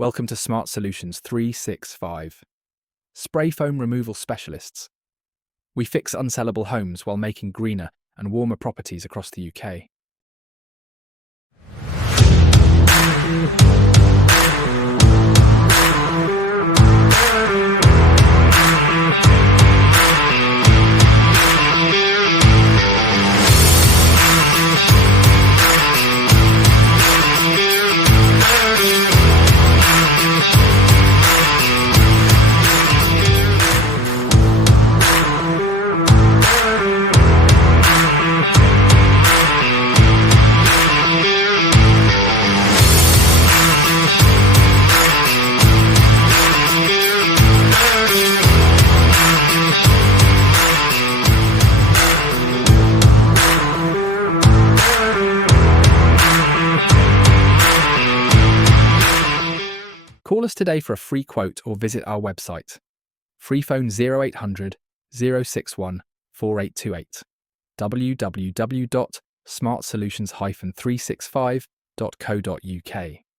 Welcome to Smart Solutions 365. Spray foam removal specialists. We fix unsellable homes while making greener and warmer properties across the UK. Call us today for a free quote or visit our website. Free phone 0800 061 4828. www.smartsolutions-365.co.uk